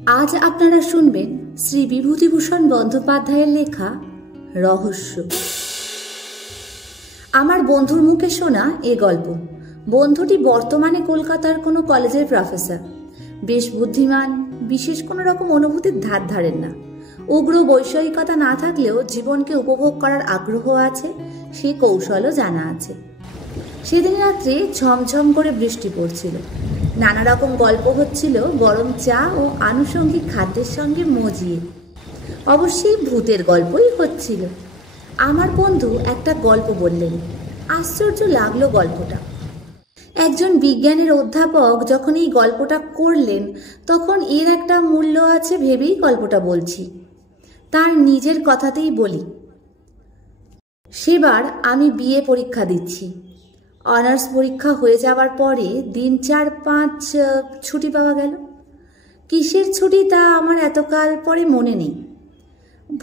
আজ আপনারা শুনবেন শ্রী বিভূতিভূষণ বন্দ্যোপাধ্যায়ের লেখা রহস্য। আমার বন্ধুর মুখে শোনা এ গল্প। বন্ধুটি বর্তমানে কলকাতার কোনো কলেজের প্রফেসর। বেশ বুদ্ধিমান, বিশেষ কোনো রকম অনুভূতির ধার ধারেন না। উগ্র বৈষয়িকতা না থাকলেও জীবনকে উপভোগ করার আগ্রহ আছে, সে কৌশলও জানা আছে। সেদিন রাত্রে ঝমঝম করে বৃষ্টি পড়ছিল। নানা রকম গল্প হচ্ছিল গরম চা ও আনুষঙ্গিক খাদ্যের সঙ্গে মজিয়ে। অবশ্যই ভূতের গল্পই হচ্ছিল। আমার বন্ধু একটা গল্প বললেন। আশ্চর্য লাগলো গল্পটা। একজন বিজ্ঞানের অধ্যাপক যখন এই গল্পটা করলেন, তখন এর একটা মূল্য আছে ভেবেই গল্পটা বলছি। তার নিজের কথাতেই বলি। সেবার আমি বিএ পরীক্ষা দিচ্ছি। অনার্স পরীক্ষা হয়ে যাওয়ার পরে দিন 4-5 ছুটি পাওয়া গেল। কিসের ছুটি তা আমার এতকাল পরে মনে নেই।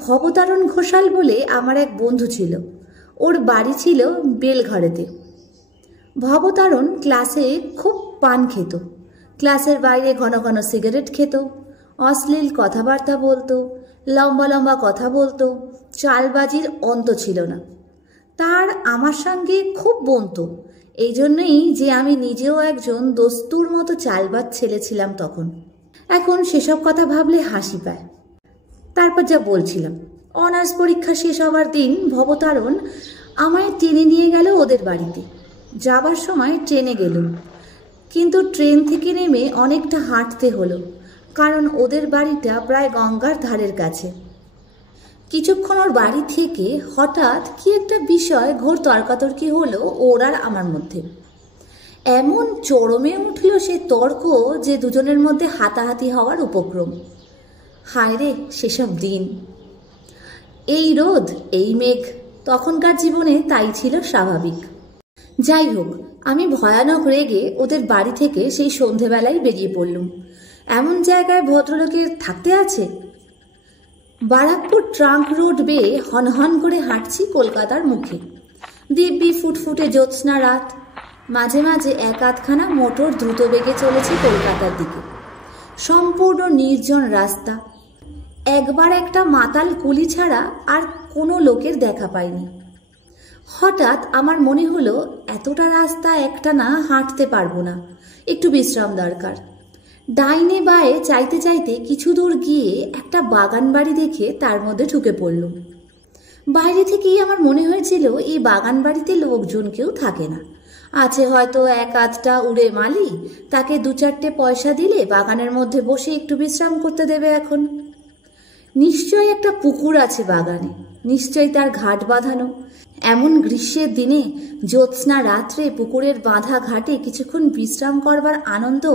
ভবতারণ ঘোষাল বলে আমার এক বন্ধু ছিল। ওর বাড়ি ছিল বেলঘরেতে। ভবতারণ ক্লাসে খুব পান খেত। ক্লাসের বাইরে ঘন ঘন সিগারেট খেত, অশ্লীল কথাবার্তা বলতো, লম্বা লম্বা কথা বলতো, চালবাজির অন্ত ছিল না। তার আমার সঙ্গে খুব বনতো। এই জন্যই যে আমি নিজেও একজন দস্তুর মতো চালবাজ ছেলে ছিলাম তখন। এখন সেসব কথা ভাবলে হাসি পায়। তারপর যা বলছিলাম, অনার্স পরীক্ষা শেষ হওয়ার দিন ভবতারণ আমায় টেনে নিয়ে গেল ওদের বাড়িতে। যাবার সময় ট্রেনে গেলুম, কিন্তু ট্রেন থেকে নেমে অনেকটা হাঁটতে হলো, কারণ ওদের বাড়িটা প্রায় গঙ্গার ধারের কাছে। কিছুক্ষণ ওর বাড়ি থেকে হঠাৎ কি একটা বিষয় ঘোর তর্কাতর্কি হলো ওর আর আমার মধ্যে। এমন চরমে উঠল সে তর্ক যে দুজনের মধ্যে হাতাহাতি হওয়ার উপক্রম। হায় রে সেসব দিন! এই রোদ, এই মেঘ, তখনকার জীবনে তাই ছিল স্বাভাবিক। যাই হোক, আমি ভয়ানক রেগে ওদের বাড়ি থেকে সেই সন্ধেবেলায় বেরিয়ে পড়লুম। এমন জায়গায় ভদ্রলোকের থাকতে আছে? বারাকপুর ট্রাঙ্ক রোড বেয়ে হনহন করে হাঁটছি কলকাতার মুখে। দিব্যি ফুটফুটে জ্যোৎস্না রাত। মাঝে মাঝে এক আধখানা মোটর দ্রুত বেগে চলেছে কলকাতার দিকে। সম্পূর্ণ নির্জন রাস্তা। একবার একটা মাতাল কুলি ছাড়া আর কোনো লোকের দেখা পাইনি। হঠাৎ আমার মনে হলো এতটা রাস্তা একটানা হাঁটতে পারবো না, একটু বিশ্রাম দরকার। ডাইনে বায়ে চাইতে চাইতে কিছু দূর গিয়ে একটা বাগান বাড়ি দেখে তার মধ্যে ঢুকে পড়লুম। বাইরে থেকেই আমার মনে হয়েছিল এই বাগান বাড়িতে লোকজন কেউ থাকে না। আছে হয়তো এক আধটা উড়ে মালি, তাকে 2-4টে পয়সা দিলে বাগানের মধ্যে বসে একটু বিশ্রাম করতে দেবে। এখন নিশ্চয়ই একটা পুকুর আছে বাগানে, নিশ্চয়ই তার ঘাট বাঁধানো। এমন গ্রীষ্মের দিনে জ্যোৎস্না রাত্রে পুকুরের বাঁধা ঘাটে কিছুক্ষণ বিশ্রাম করবার আনন্দ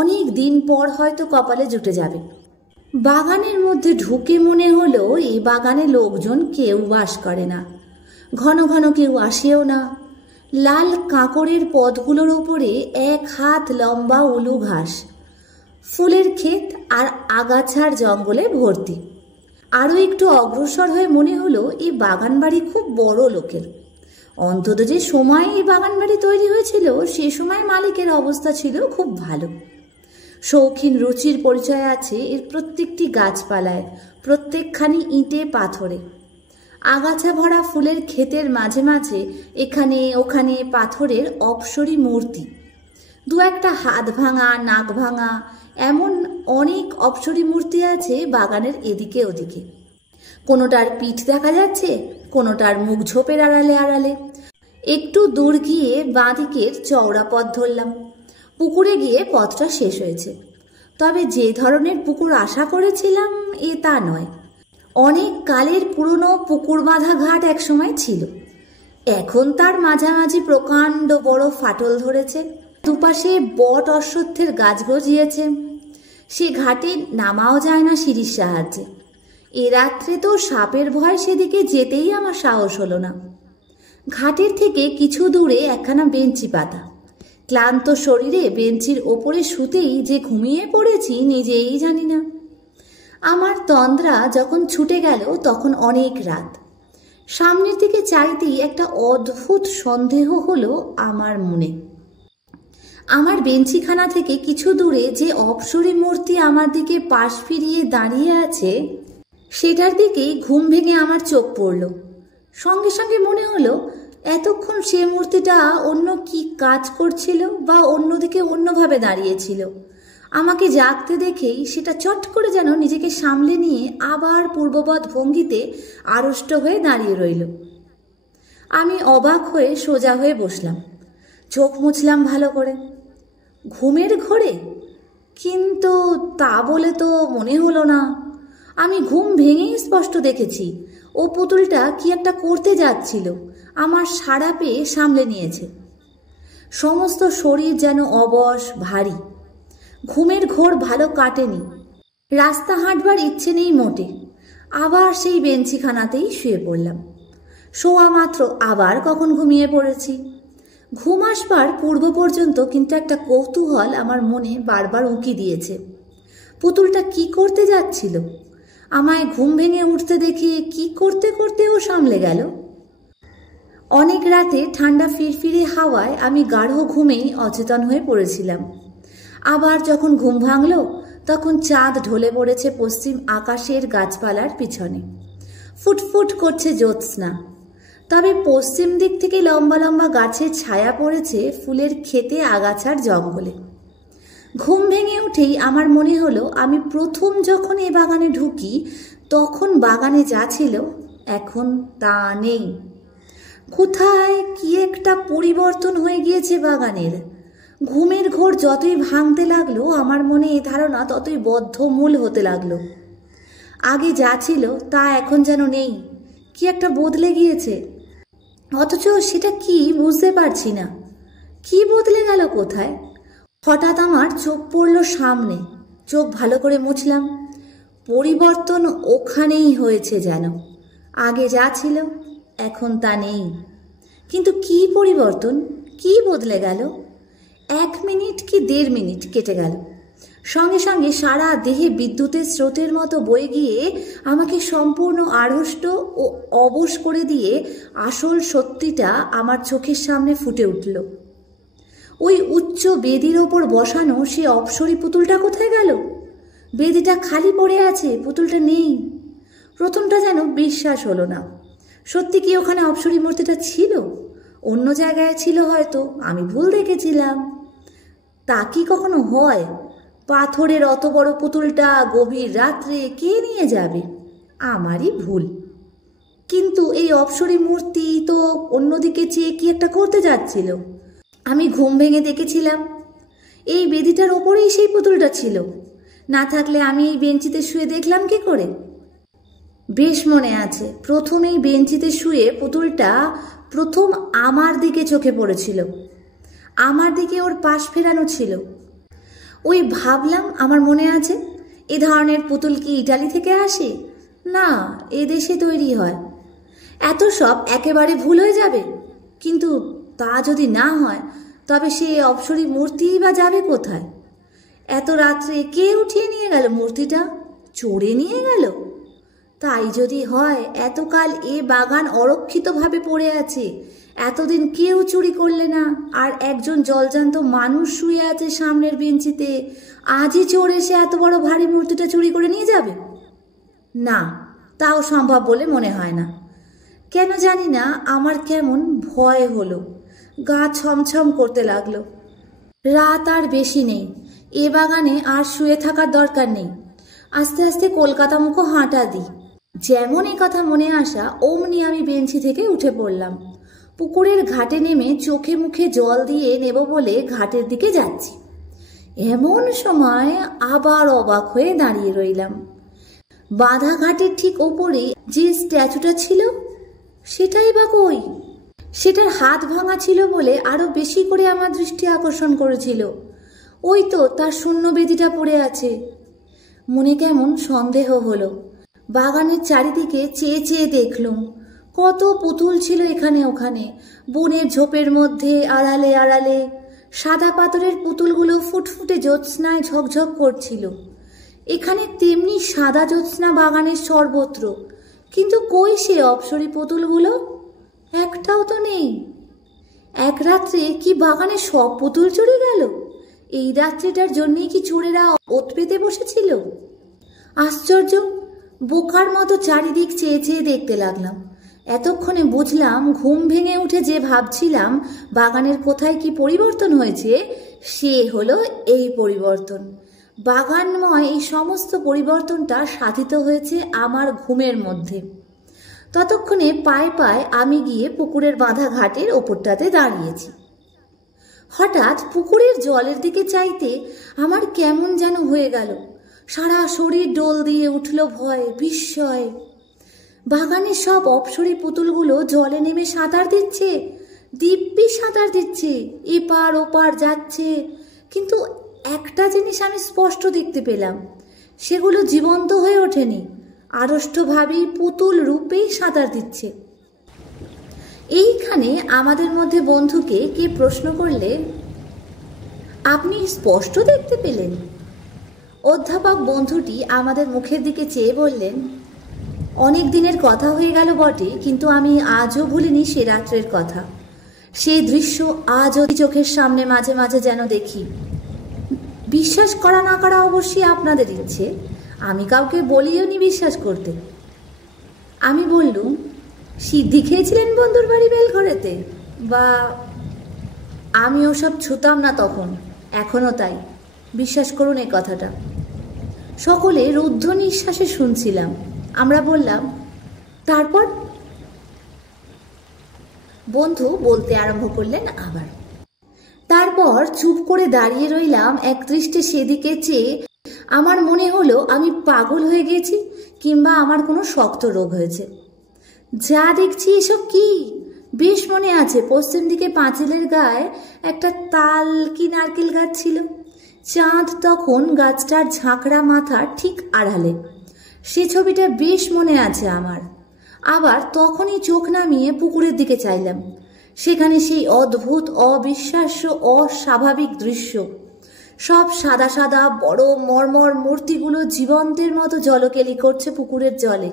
অনেক দিন পর হয়তো কপালে জুটে যাবে। বাগানের মধ্যে ঢুকে মনে হলো এই বাগানে লোকজন কেউ বাস করে না, ঘন ঘন কেউ আসেও না। লাল কাঁকড়ের পথগুলোর ওপরে 1 হাত লম্বা উলু ঘাস, ফুলের ক্ষেত আর আগাছার জঙ্গলে ভর্তি। আরও একটু অগ্রসর হয়ে মনে হলো এই বাগান বাড়ি খুব বড় লোকের। অন্তত যে সময় এই বাগান বাড়ি তৈরি হয়েছিল সে সময় মালিকের অবস্থা ছিল খুব ভালো। শৌখিন রুচির পরিচয় আছে এর প্রত্যেকটি গাছপালায়, প্রত্যেকখানি ইঁটে পাথরে। আগাছা ভরা ফুলের ক্ষেতের মাঝে মাঝে এখানে ওখানে পাথরের অপসরী মূর্তি। 2-1টা হাত ভাঙা, নাক ভাঙা, এমন অনেক অপসরী মূর্তি আছে বাগানের এদিকে ওদিকে। কোনোটার পিঠ দেখা যাচ্ছে, কোনোটার মুখ ঝোপের আড়ালে আড়ালে। একটু দূর গিয়ে বাঁ দিকের চওড়া পথ ধরলাম। পুকুরে গিয়ে পথটা শেষ হয়েছে। তবে যে ধরনের পুকুর আশা করেছিলাম এ তা নয়। অনেক কালের পুরনো পুকুর বাঁধা ঘাট একসময় ছিল। এখন তার মাঝামাঝি প্রকাণ্ড বড় ফাটল ধরেছে। দুপাশে বট অশ্বত্থের গাছ গজিয়েছে। সে ঘাটে নামাও যায় না সিঁড়ির সাহায্যে। এ রাত্রে তো সাপের ভয় সেদিকে যেতেই আমার সাহস হলো না। ঘাটের থেকে কিছু দূরে একখানা বেঞ্চি পাতা। ক্লান্ত শরীরে বেঞ্চির ওপরে শুতেই যে ঘুমিয়ে পড়েছি নিজেই জানি না। আমার তন্দ্রা যখন ছুটে গেল তখন অনেক রাত। সামনের দিকে চাইতেই একটা অদ্ভুত সন্দেহ হলো আমার মনে। আমার বেঞ্চিখানা থেকে কিছু দূরে যে অপসরী মূর্তি আমার দিকে পাশ ফিরিয়ে দাঁড়িয়ে আছে, সেটার দিকেই ঘুম ভেঙে আমার চোখ পড়ল। সঙ্গে সঙ্গে মনে হলো এতক্ষণ সে মূর্তিটা অন্য কি কাজ করছিল বা অন্যদিকে অন্যভাবে দাঁড়িয়েছিল। আমাকে জাগতে দেখেই সেটা চট করে যেন নিজেকে সামলে নিয়ে আবার পূর্ববৎ ভঙ্গিতে আড়ষ্ট হয়ে দাঁড়িয়ে রইল। আমি অবাক হয়ে সোজা হয়ে বসলাম, চোখ মুছলাম ভালো করে। ঘুমের ঘোরে? কিন্তু তা বলে তো মনে হলো না। আমি ঘুম ভেঙেই স্পষ্ট দেখেছি ও পুতুলটা কি একটা করতে যাচ্ছিল, আমার সাড়া পেয়ে সামলে নিয়েছে। সমস্ত শরীর যেন অবশ, ভারী। ঘুমের ঘোর ভালো কাটেনি। রাস্তা হাঁটবার ইচ্ছে নেই মোটে। আবার সেই বেঞ্চিখানাতেই শুয়ে পড়লাম। শোয়া মাত্র আবার কখন ঘুমিয়ে পড়েছি। ঘুম আসবার পূর্ব পর্যন্ত কিন্তু একটা কৌতূহল আমার মনে বারবার উঁকি দিয়েছে। পুতুলটা কি করতে যাচ্ছিল? আমায় ঘুম ভেঙে উঠতে দেখে কি করতে করতে ও সামলে গেল। অনেক রাতে ঠান্ডা ফিরফিরে হাওয়ায় আমি গাঢ় ঘুমেই অচেতন হয়ে পড়েছিলাম। আবার যখন ঘুম ভাঙল তখন চাঁদ ঢলে পড়েছে পশ্চিম আকাশের গাছপালার পিছনে। ফুটফুট করছে জ্যোৎস্না। তবে পশ্চিম দিক থেকে লম্বা লম্বা গাছের ছায়া পড়েছে ফুলের ক্ষেতে, আগাছার জঙ্গলে। ঘুম ভেঙে উঠেই আমার মনে হলো আমি প্রথম যখন এ বাগানে ঢুকি তখন বাগানে যা ছিল এখন তা নেই। কোথায় কি একটা পরিবর্তন হয়ে গিয়েছে বাগানের। ঘুমের ঘোর যতই ভাঙতে লাগলো আমার মনে এ ধারণা ততই বদ্ধমূল হতে লাগলো। আগে যা ছিল তা এখন যেন নেই, কি একটা বদলে গিয়েছে। অথচ সেটা কি বুঝতে পারছি না। কি বদলে গেল কোথায়? হঠাৎ আমার চোখ পড়ল সামনে। চোখ ভালো করে মুছলাম। পরিবর্তন ওখানেই হয়েছে যেন। আগে যা ছিল এখন তা নেই। কিন্তু কি পরিবর্তন, কি বদলে গেল? 1 মিনিট কি 1.5 মিনিট কেটে গেল। সঙ্গে সঙ্গে সারা দেহে বিদ্যুতের স্রোতের মতো বয়ে গিয়ে আমাকে সম্পূর্ণ আড়ষ্ট ও অবশ করে দিয়ে আসল সত্যিটা আমার চোখের সামনে ফুটে উঠল। ওই উচ্চ বেদির ওপর বসানো সে অপসরী পুতুলটা কোথায় গেল? বেদিটা খালি পড়ে আছে, পুতুলটা নেই। প্রথমটা যেন বিশ্বাস হলো না। সত্যি কি ওখানে অপসরী মূর্তিটা ছিল? অন্য জায়গায় ছিল হয়তো, আমি ভুল দেখেছিলাম। তা কি কখনো হয়? পাথরের অত বড় পুতুলটা গভীর রাত্রে কে নিয়ে যাবে? আমারই ভুল। কিন্তু এই অপসরী মূর্তি তো অন্যদিকে চেয়ে কি একটা করতে যাচ্ছিল। আমি ঘুম ভেঙে দেখেছিলাম এই বেদিটার ওপরেই সেই পুতুলটা ছিল। না থাকলে আমি এই বেঞ্চিতে শুয়ে দেখলাম কি করে? বেশ মনে আছে, প্রথম এই বেঞ্চিতে শুয়ে পুতুলটা প্রথম আমার দিকে চোখে পড়েছিল। আমার দিকে ওর পাশ ফেরানো ছিল। ওই ভাবলাম, আমার মনে আছে, এ ধরনের পুতুল কি ইটালি থেকে আসে? না, এ দেশে তৈরি হয়। এত সব একেবারে ভুল হয়ে যাবে। কিন্তু তা যদি না হয় তবে সে অপসরী মূর্তিই বা যাবে কোথায়? এত রাত্রে কে উঠিয়ে নিয়ে গেল মূর্তিটা? চোরে নিয়ে গেল? তাই যদি হয়, এতকাল এ বাগান অরক্ষিতভাবে পড়ে আছে, এতদিন কেউ চুরি করলে না, আর একজন জলজান্ত মানুষ শুয়ে আছে সামনের বেঞ্চিতে, আজই চোর এসে এত বড় ভারী মূর্তিটা চুরি করে নিয়ে যাবে? না, তাও সম্ভব বলে মনে হয় না। কেন জানি না আমার কেমন ভয় হলো, গা ছমছম করতে লাগলো। রাত আর বেশি নেই, এ বাগানে আর শুয়ে থাকার দরকার নেই। আস্তে আস্তে কলকাতা মুখো হাঁটা দিই। যেমন এ কথা মনে আসা অমনি আমি বেঞ্চি থেকে উঠে পড়লাম। পুকুরের ঘাটে নেমে চোখে মুখে জল দিয়ে নেব বলে ঘাটের দিকে যাচ্ছি। এমন সময় আবার অবাক হয়ে দাঁড়িয়ে রইলাম। বাঁধা ঘাটের ঠিক ওপরে যে স্ট্যাচুটা ছিল সেটাই বা কই? সেটার হাত ভাঙা ছিল বলে আরো বেশি করে আমার দৃষ্টি আকর্ষণ করেছিল। ওই তো তার শূন্য বেদিটা পড়ে আছে। মনে কেমন সন্দেহ হলো। বাগানের চারিদিকে চেয়ে চেয়ে দেখলুম কত পুতুল ছিল এখানে ওখানে, বনের ঝোপের মধ্যে, আড়ালে আড়ালে। সাদা পাথরের পুতুলগুলো ফুটফুটে জ্যোৎস্নায় ঝকঝক করছিল। এখানে তেমনি সাদা জ্যোৎস্না বাগানের সর্বত্র। কিন্তু কই সে অপসরী পুতুলগুলো? একটাও তো নেই। এক রাত্রে কি বাগানে সব পুতুল চুরি গেল? এই রাত্রিটার জন্যই কি চোরেরা ওত পেতে বসেছিল? আশ্চর্য! বোকার মতো চারিদিক চেয়ে চেয়ে দেখতে লাগলাম। এতক্ষণে বুঝলাম, ঘুম ভেঙে উঠে যে ভাবছিলাম বাগানের কোথায় কি পরিবর্তন হয়েছে, সে হলো এই পরিবর্তন। বাগানময় এই সমস্ত পরিবর্তনটা সাধিত হয়েছে আমার ঘুমের মধ্যে। ততক্ষণে পায়ে পায়ে আমি গিয়ে পুকুরের বাঁধা ঘাটের ওপরটাতে দাঁড়িয়েছি। হঠাৎ পুকুরের জলের দিকে চাইতে আমার কেমন যেন হয়ে গেল। সারা শরীর ডোল দিয়ে উঠল ভয়, বিস্ময়। বাগানের সব অপসরী পুতুলগুলো জলে নেমে সাঁতার দিচ্ছে, দিব্যি সাঁতার দিচ্ছে, এপার ওপার যাচ্ছে। কিন্তু একটা জিনিস আমি স্পষ্ট দেখতে পেলাম, সেগুলো জীবন্ত হয়ে ওঠেনি, আড়ষ্টভাবেই পুতুল রূপেই সাঁতার দিচ্ছে। এইখানে আমাদের মধ্যে বন্ধুকে কে প্রশ্ন করলে, আপনি স্পষ্ট দেখতে পেলেন? অধ্যাপক বন্ধুটি আমাদের মুখের দিকে চেয়ে বললেন, অনেক দিনের কথা হয়ে গেল বটে, কিন্তু আমি আজও ভুলিনি সে রাত্রের কথা। সেই দৃশ্য আজও চোখের সামনে মাঝে মাঝে যেন দেখি। বিশ্বাস করা না করা অবশ্যই আপনাদের ইচ্ছে, আমি কাউকে বলিও নি বিশ্বাস করতে। আমি বললুম, সিদ্ধি খেয়েছিলেন বন্ধুর বাড়ি বেলঘরেতে? বা আমি ওসব ছুতাম না তখন, এখনও তাই, বিশ্বাস করুন এই কথাটা। সকলে রুদ্ধ নিঃশ্বাসে শুনছিলাম। আমরা বললাম, তারপর? বন্ধু বলতে আরম্ভ করলেন আবার। তারপর চুপ করে দাঁড়িয়ে রইলাম একদৃষ্টে সেদিকে চেয়ে। আমার মনে হলো আমি পাগল হয়ে গেছি, কিংবা আমার কোনো শক্ত রোগ হয়েছে। যা দেখছি এসব কি! বেশ মনে আছে, পশ্চিম দিকে পাঁচিলের গায়ে একটা তাল কি নারকেল গাছ ছিল। চাঁদ তখন গাছটার ঝাঁকড়া মাথা ঠিক আড়ালে। সে ছবিটা বেশ মনে আছে আমার। আবার তখনই চোখ নামিয়ে পুকুরের দিকে চাইলাম। সেখানে সেই অদ্ভুত, অবিশ্বাস্য, অস্বাভাবিক দৃশ্য। সব সাদা সাদা বড় মর্মর মূর্তিগুলো জীবন্তের মতো জলকেলি করছে পুকুরের জলে।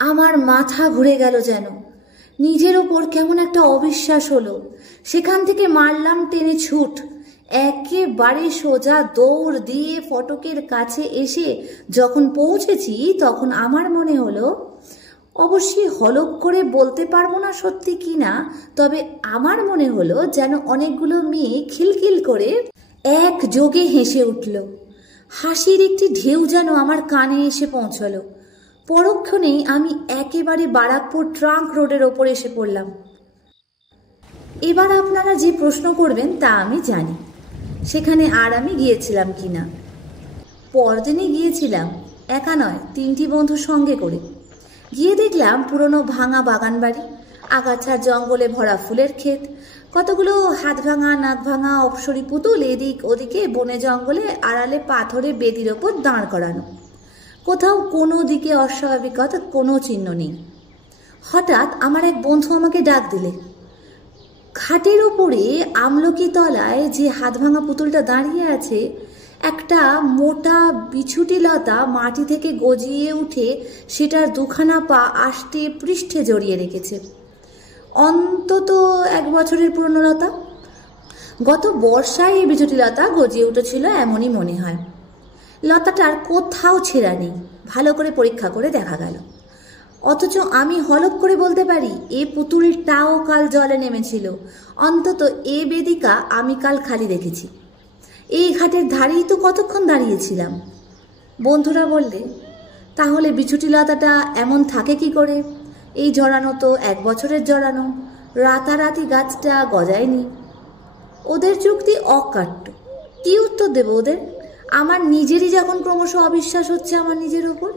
আমার মাথা ঘুরে গেল যেন। নিজের ওপর কেমন একটা অবিশ্বাস হলো। সেখান থেকে মারলাম টেনে ছুট। একেবারে সোজা দৌড় দিয়ে ফটকের কাছে এসে যখন পৌঁছেছি, তখন আমার মনে হলো, অবশ্যই হলক করে বলতে পারবো না সত্যি কি না, তবে আমার মনে হলো যেন অনেকগুলো মেয়ে খিলখিল করে একযোগে হেসে উঠল। হাসির একটি ঢেউ যেন আমার কানে এসে পৌঁছলো। পরক্ষণেই আমি একেবারে বারাকপুর ট্রাঙ্ক রোডের ওপর এসে পড়লাম। এবার আপনারা যে প্রশ্ন করবেন তা আমি জানি, সেখানে আর আমি গিয়েছিলাম কিনা। পরদিনই গিয়েছিলাম, একা নয়, 3টি বন্ধু সঙ্গে করে। গিয়ে দেখলাম পুরনো ভাঙা বাগান বাড়ি, আগাছার জঙ্গলে ভরা ফুলের ক্ষেত, কতগুলো হাত ভাঙা নাক ভাঙা অপসরী পুতুল এদিক ওদিকে বনে জঙ্গলে আড়ালে পাথরে বেদির ওপর দাঁড় করানো। কোথাও কোনো দিকে অস্বাভাবিকতা কোনো চিহ্ন নেই। হঠাৎ আমার এক বন্ধু আমাকে ডাক দিলে। ঘাটের ওপরে আমলকি তলায় যে হাত ভাঙা পুতুলটা দাঁড়িয়ে আছে, একটা মোটা বিছুটি লতা মাটি থেকে গজিয়ে উঠে সেটার দুখানা পা আষ্টে পৃষ্ঠে জড়িয়ে রেখেছে। অন্তত 1 বছরের পুরনো লতা। গত বর্ষায় এই বিছুটি লতা গজিয়ে উঠেছিল এমনই মনে হয়। লতাটার কোথাও ছেঁড়া নেই, ভালো করে পরীক্ষা করে দেখা গেল। অথচ আমি হলক করে বলতে পারি এ পুতুলটাও কাল জলে নেমেছিল। অন্তত এ বেদিকা আমি কাল খালি দেখেছি। এই ঘাটের ধারেই তো কতক্ষণ দাঁড়িয়েছিলাম। বন্ধুরা বললে, তাহলে বিছুটি লতাটা এমন থাকে কি করে? এই জড়ানো তো 1 বছরের জড়ানো, রাতারাতি গাছটা গজায়নি। ওদের যুক্তি অকাট্য। কি উত্তর দেব ওদের? আমার নিজেরই যখন ক্রমশ অবিশ্বাস হচ্ছে আমার নিজের ওপর।